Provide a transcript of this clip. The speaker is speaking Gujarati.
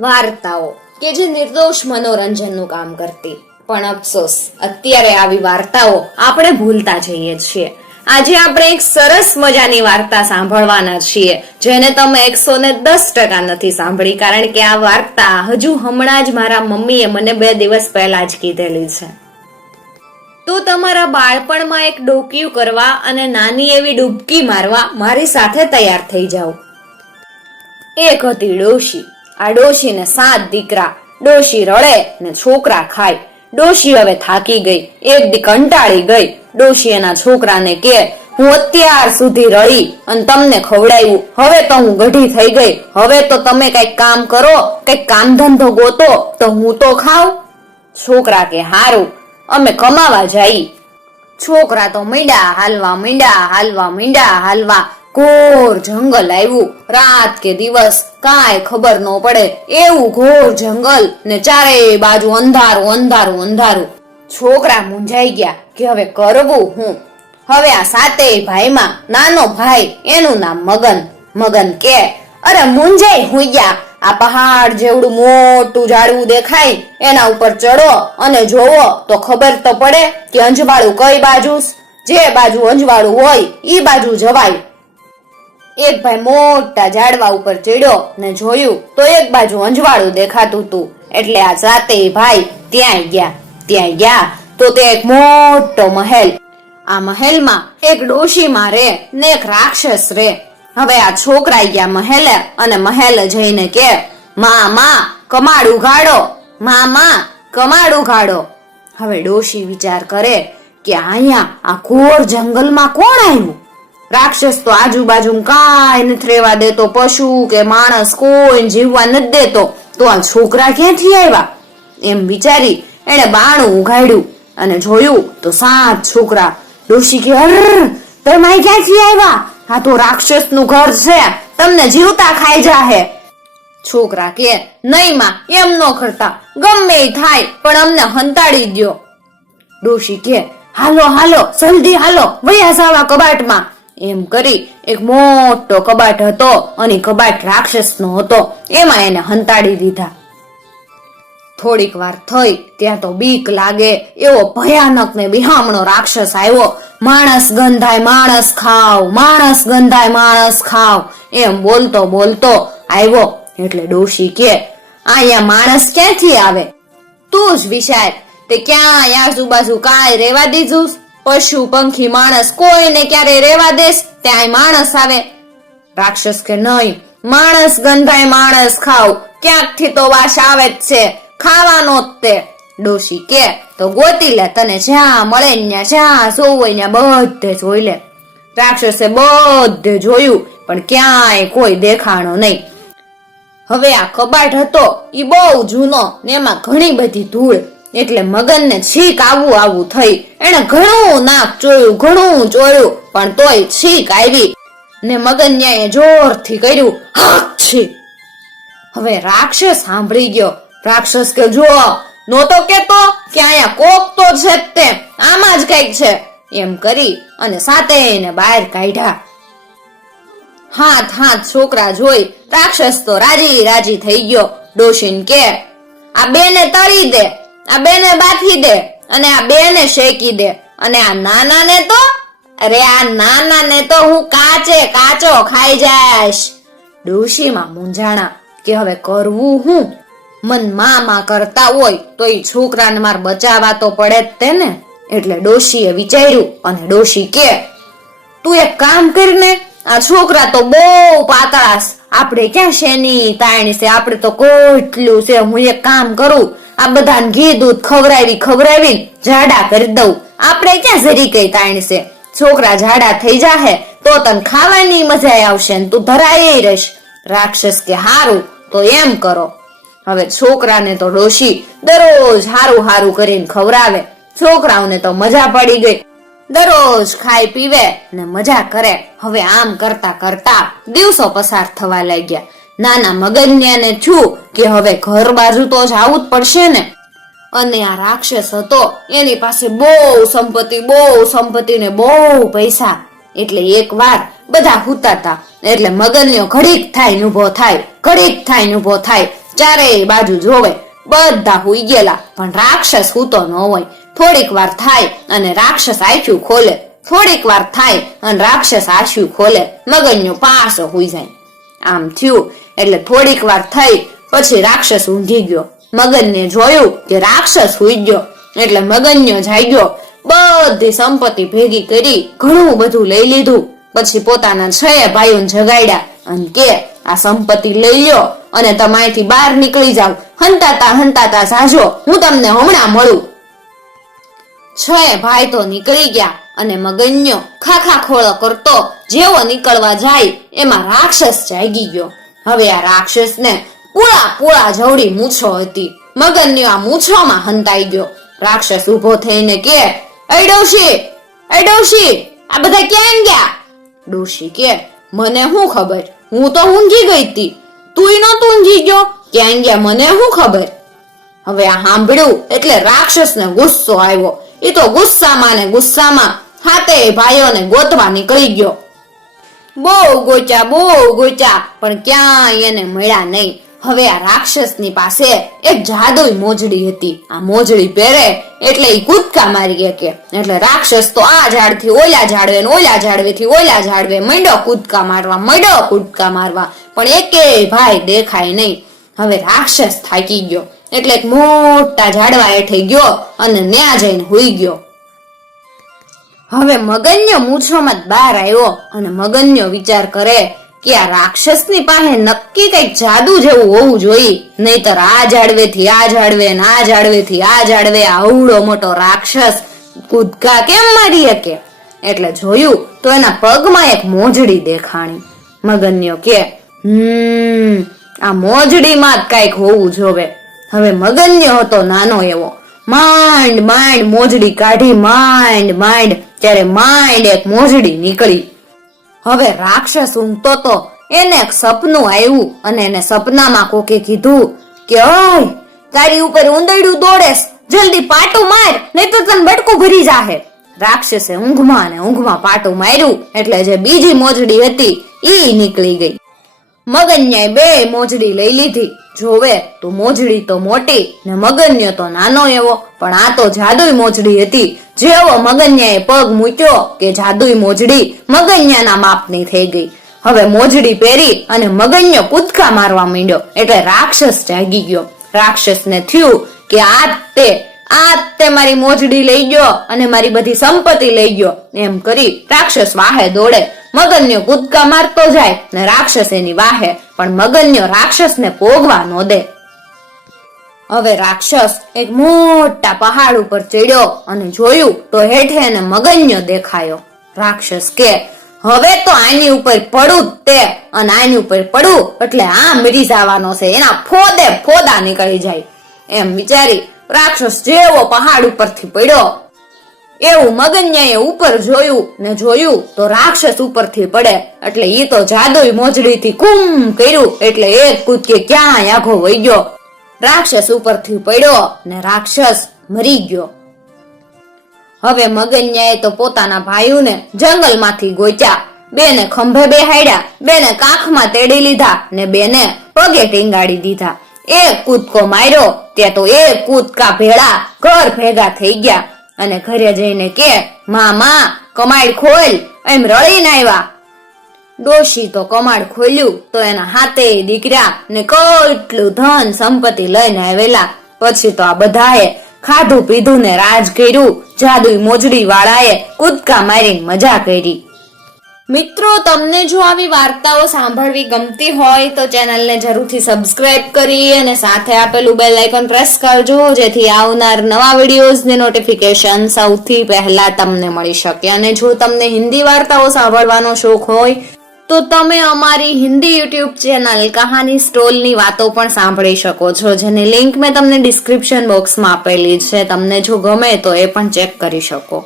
વાર્તાઓ કે જે નિર્દોષ મનોરંજનનું કામ કરતી. પણ અફસોસ, અત્યારે આવી વાર્તાઓ આપણે ભૂલતા જઈએ છીએ. આજે આપણે એક સરસ મજાની વાર્તા સાંભળવાના છીએ, જેને તમે એકસો ને દસ ટકા નથી સાંભળી, કારણ કે આ વાર્તા હજુ હમણાં જ મારા મમ્મીએ મને બે દિવસ પહેલા જ કીધેલી છે. તો તમારા બાળપણમાં એક ડોકિયું કરવા અને નાની એવી ડૂબકી મારવા મારી સાથે તૈયાર થઈ જાઓ. એક હતી ડોશી. આ ડોશીને સાત દીકરા, ડોશી રડે ને છોકરા ખાય. ડોશી હવે થાકી ગઈ, એક દી કંટાળી ગઈ. ડોશી એના છોકરાને કે, હું અત્યાર સુધી રડી અને તમને ખવડાવ્યું હવે તો હું ગઢી થઈ ગઈ. હવે તો તમે કંઈક કામ કરો, કંઈક કામ ધંધો ગોતો, તો હું તો ખાવ છોકરા કે, હારું, અમે કમાવા જઈ. છોકરા તો મીંડા હાલવા મીંડા હાલવા મીંડા હાલવા. ઘોર જંગલ આવ્યું રાત કે દિવસ કાંઈ ખબર ન પડે. એવું ઘોર જંગલ ને ચારે બાજુ અંધારું અંધારું અંધારું. છોકરા મૂંઝાઈ ગયા કે હવે કરવું હું? હવે આ સાતેય ભાઈમાં નાનો ભાઈ, એનું નામ મગન. મગન કે, અરે મૂંઝાઈ હું ગયા. આ પહાડ જેવડું મોટું ઝાડવું દેખાય. એના ઉપર ચડો અને જોવો. તો ખબર તો પડે કે અંજવાળું કઈ બાજુ જે બાજુ અંજવાળું હોય, ઈ બાજુ જવાય. એક ભાઈ મોટા ઝાડવા ઉપર ચડ્યો ને જોયું તો એક બાજુ અંજવાળું દેખાતું હતું એટલે આ સાતે ભાઈ ત્યાં ગયા ત્યાં ગયા તો તે એક મોટો મહેલ. આ મહેલમાં એક ડોશીમાં રે ને એક રાક્ષસ રે. હવે આ છોકરા ગયા મહેલે અને મહેલ જઈને કે માં માં કમાડ ઉઘાડો માં માં કમાડ ઉઘાડો. હવે ડોશી વિચાર કરે કે અહીંયા આ ઘોર જંગલમાં કોણ આવ્યું? રાક્ષસ તો આજુબાજુ કાંઈ નથી રહેવા દેતો, પશુ કે માણસ કોઈ જીવવા નથી દેતો. તો આ છોકરા ક્યાંથી આવ્યા? એમ વિચારી એણે બાણું ઉઘાડ્યું અને જોયું તો સાત છોકરા. ડોશી કે, અર, તમે અહીં ક્યાંથી આવ્યા? આ તો રાક્ષસનું ઘર છે. તમને જીવતા ખાઈ જાહે. છોકરા કે, નહીં માં, એમ ન કરતા. ગમે થાય, પણ અમને હંતાડી દ્યો. ડોશી કે, હાલો હાલો, જલ્દી હાલો, વયા સાવા કબાટમાં. એમ કરી એક મોટો કબાટ હતો અને કબાટ રાક્ષસનો હતો. એમાં એને હંતાડી દીધા. થોડીક વાર થઈ, ત્યાં તો બીક લાગે. એવો ભયાનક ને બિહામણો રાક્ષસ આવ્યો. માણસ ગંધાય, માણસ ખાવ, માણસ ગંધાય, માણસ ખાવ. એમ બોલતો બોલતો આવ્યો. એટલે ડોશી કે, અહીંયા માણસ ક્યાંથી આવે? તું જ વિચાર. તે ક્યાંય આજુબાજુ કાંઈ રેવા દીધું? પશુ, પંખી, માણસ, કોઈને ક્યારે રેવા દેશ ત્યાં માણસ આવે. રાક્ષસ કે નહીં, માણસ ગંધાય માણસ ખાવ, ક્યાંકથી તો વાસ આવે જ છે, ખાવાનો જ તે. ડોશી કે, તો ગોતી લે, તને જ્યાં મળે ત્યાં જ્યાં જોવું ત્યાં બધે જોઈ લે. રાક્ષસે બધે જોયું, પણ ક્યાંય કોઈ દેખાણો નહીં. હવે આ કબાટ હતો, ઈ બહુ જૂનો ને એમાં ઘણી બધી ધૂળ. એટલે મગનને છીક આવું આવું થઈ. એણે ઘણું નાક જોયું, ઘણું જોયું, પણ તોય છીક આવી. ને મગન ન્યાય જોરથી કર્યું હાક્ષી હવે રાક્ષસ સાંભળી ગયો. રાક્ષસ કે જો નહોતો કેતો કે અહીંયા કોક તો છે તે. આમાં જ કંઈક છે. એમ કરી અને સાતે એને બહાર કાઢ્યા. હાથ હાથ છોકરા જોઈ રાક્ષસ તો રાજી રાજી થઈ ગયો. ડોશીન કે, આ બેને તળી દે. આ બેને બાફી દે અને આ બેને શેકી દે. અને આ નાનાને તો, અરે આ નાનાને તો હું કાચે કાચો ખાઈ જાઈશ. ડોશીમાં મૂંઝાણા કે હવે કરવું હું? મનમાં માં કરતા હોય તો એ છોકરાને માર બચાવવા તો પડે જ તેને એટલે ડોશીએ વિચાર્યું અને ડોશી કે, તું એક કામ કરીને આ છોકરા તો બહુ પાતળાસ આપણે ક્યાં શેની તાણી છે? આપણે તો કોટલું છે. હું એક કામ કરું આ બધાને ઘી, દૂધ ખવરાવી ખવરાવી જાડા કરી દઉં. આપણે ક્યાં જરી કઈ તાણી છોકરા જાડા થઈ જાહે, તો તને ખાવાની મજા આવશે ને તું ધરાય રહીશ. રાક્ષસ કે હારું, તો એમ કરો. હવે છોકરાને તો ડોશી દરરોજ હારું હારું કરીને ખવડાવે. છોકરાઓને તો મજા પડી ગઈ. દરરોજ ખાઈ પીવે ને મજા કરે. હવે આમ કરતા કરતા દિવસો પસાર થવા લાગ્યા. નાના મગન્યાને છું કે હવે ઘર બાજુ તો જવું જ પડશે ને. અને આ રાક્ષસ હતો, એની પાસે બહુ સંપત્તિ બહુ સંપત્તિ ને બહુ પૈસા. એટલે એક વાર બધા હુતાતા એટલે મગન્યો ઘડીક થાય ને થાય, ઘડીક થાય ને થાય, ચારેય બાજુ જોવે. બધા હુઈ ગયેલા, પણ રાક્ષસ હુતો ન હોય. થોડીક વાર થાય અને રાક્ષસ આંખ્યું ખોલે. થોડીક વાર થાય અને રાક્ષસ આંખ્યું ખોલે. મગજનો પાસો હુઈ જાય. આમ થયું. એટલે થોડીક વાર થઈ, પછી રાક્ષસ ઊંઘી ગયો. મગનને જોયું કે રાક્ષસ સુઈ ગયો, એટલે મગન્યો જાગ્યો. બધી સંપત્તિ ભેગી કરી ઘણું બધું લઈ લીધું. પછી પોતાના છ ભાઈઓને જગાડ્યા અને કે, આ સંપત્તિ લઈ લ્યો અને તમારીથી બહાર નીકળી જાવ હંતાતા હંતાતા સાજો હું તમને હમણાં મળું. છ ભાઈ તો નીકળી ગયા અને મગન્યો ખાખા ખોળો કરતો, જેવો નીકળવા જાય, એમાં રાક્ષસ જાગી ગયો. હવે આ રાક્ષસને પૂળા પૂળા જવડી મૂછો હતી. મગનની આ મૂછોમાં હંતાઈ ગયો. રાક્ષસ ઊભો થઈને કે, એ ડોશી એ ડોશી, આ બધા ક્યાં ગયા? ડોશી કે, મને શું ખબર? હું તો ઊંઘી ગઈ તી તુંય નતો ઊંઘી ગયો? ક્યાં ગયા? મને શું ખબર? હવે આ સાંભળ્યું એટલે રાક્ષસને ગુસ્સો આવ્યો. એ તો ગુસ્સામાં ને ગુસ્સામાં હાથે ભાઈઓને ગોતવા નીકળી ગયો. બહુ ગોચા બહુ ગોચા, પણ ક્યાંય એને મળ્યા નહીં. હવે આ રાક્ષસની પાસે એક જાદુઈ મોજડી હતી. આ મોજડી પહેરે એટલે એ કૂદકા મારી શકે. એટલે રાક્ષસ તો આ ઝાડથી ઓલા ઝાડવે ને ઓલા ઝાડવેથી ઓલા ઝાડવે મંડો કૂદકા મારવા મંડો કૂદકા મારવા. પણ એકે ભાઈ દેખાય નહીં. હવે રાક્ષસ થાકી ગયો. એટલે એક મોટા ઝાડવા હેઠે ગયો અને ન્યા જઈને હોઈ ગયો. હવે મગન્ય મૂછોમાં બહાર આવ્યો અને મગન્યો વિચાર કરે કે આ રાક્ષસની પાસે નક્કી કંઈક જાદુ જેવું હોવું જોઈએ, નહીતર આ જાડવેથી આ જાડવે ને આ જાડવેથી આ જાડવે આવડો મોટો રાક્ષસ કૂદકા કેમ મારી શકે? એટલે જોયું તો એના પગમાં એક મોજડી દેખાણી. મગન્યો કે, હમ, આ મોજડીમાં જ કંઈક હોવું જોવે. હવે મગન્ય હતો નાનો એવો. માંડ માંડ, મોજડી કાઢી, માંડ માંડ. ત્યારે માંડ એક મોજડી નીકળી. હવે રાક્ષસ ઊંઘતો તો એને એક સપનું આવ્યું અને એને સપનામાં કોકે કીધું કે, ઓય, તારી ઉપર ઉંદરડું દોડેસ જલ્દી પાટું માર નહીં તો તને બટકું ભરી જાહે. રાક્ષસે ઊંઘમાં ને ઊંઘમાં પાટું માર્યું, એટલે જે બીજી મોજડી હતી, ઈ નીકળી ગઈ. મગન્યાએ બે મોજડી લઈ લીધી. જોવે તો મોજડી તો મોટી ને મગન્ય તો નાનો એવો. પણ આ તો જાદુઈ મોજડી હતી. જેવો મગન્યાએ પગ મૂક્યો કે જાદુઈ મોજડી મગન્યાના માપની થઈ ગઈ. હવે મોજડી પહેરી અને મગન્ય કૂદકા મારવા માંડ્યો. એટલે રાક્ષસ જાગી ગયો. રાક્ષસને થયું કે આ તે આ તે મારી મોજડી લઈ ગયો અને મારી બધી સંપત્તિ લઈ ગયો. એમ કરી રાક્ષસ વાહે દોડે. મગન્યો કૂદકા મારતો જાય ને રાક્ષસ એની વાહે, પણ મગન્યો રાક્ષસને પોગવા ન દે. હવે રાક્ષસ એક મોટા પહાડ ઉપર ચડ્યો અને જોયું તો હેઠે એને મગન્ય દેખાયો. રાક્ષસ કે, હવે તો આની ઉપર પડું તે, અને આની ઉપર પડું એટલે આ મરી જવાનો છે. એના ફોદે ફોદા નીકળી જાય. એમ વિચારી રાક્ષસ જેવો પહાડ ઉપરથી પડ્યો. એવું મગન્યાએ ઉપર જોયું ને જોયું તો રાક્ષસ ઉપરથી પડે. એટલે ઈ તો જાદુઈ મોજડીથી કુમ કર્યું. એટલે એક કૂદકે ક્યાં આઘો વહી ગયો. રાક્ષસ ઉપરથી પડ્યો ને રાક્ષસ મરી ગયો. હવે મગન્યાએ તો પોતાના ભાઈઓને જંગલમાંથી ગોચ્યા. બેને ખંભે બેહાડ્યા, બેને કાંખમાં તેડી લીધા ને બેને પગે ટીંગાડી દીધા. એક કૂદકો માર્યો, તે તો એક કૂદકા ભેળા ઘર ભેગા થઈ ગયા. અને ઘરે જઈને કે માં માં કમાડ ખોલ. એમ રળીને આવ્યા. ડોશી તો કમાડ ખોલ્યું, તો એના હાથે દીકરા ને કેટલું ધન સંપત્તિ લઈને આવેલા. પછી તો આ બધાએ ખાધું પીધું ને રાજ કર્યું. જાદુઈ મોજડી વાળાએ કૂદકા મારીને મજા કરી. મિત્રો, તમને જો આવી વાર્તાઓ સાંભળવી ગમતી હોય તો ચેનલને જરૂરથી સબસ્ક્રાઇબ કરી અને સાથે આપેલું બેલ આઇકન પ્રેસ કરજો, જેથી આવનાર નવા વિડીયોઝની નોટિફિકેશન સૌથી પહેલા તમને મળી શકે. અને જો તમને હિન્દી વાર્તાઓ સાંભળવાનો શોખ હોય, તો તમે અમારી હિન્દી યુટ્યુબ ચેનલ કહાની સ્ટોલની વાતો પણ સાંભળી શકો છો, જેની લિંક મેં તમને ડિસ્ક્રિપ્શન બોક્સમાં આપેલી છે. તમને જો ગમે તો એ પણ ચેક કરી શકો.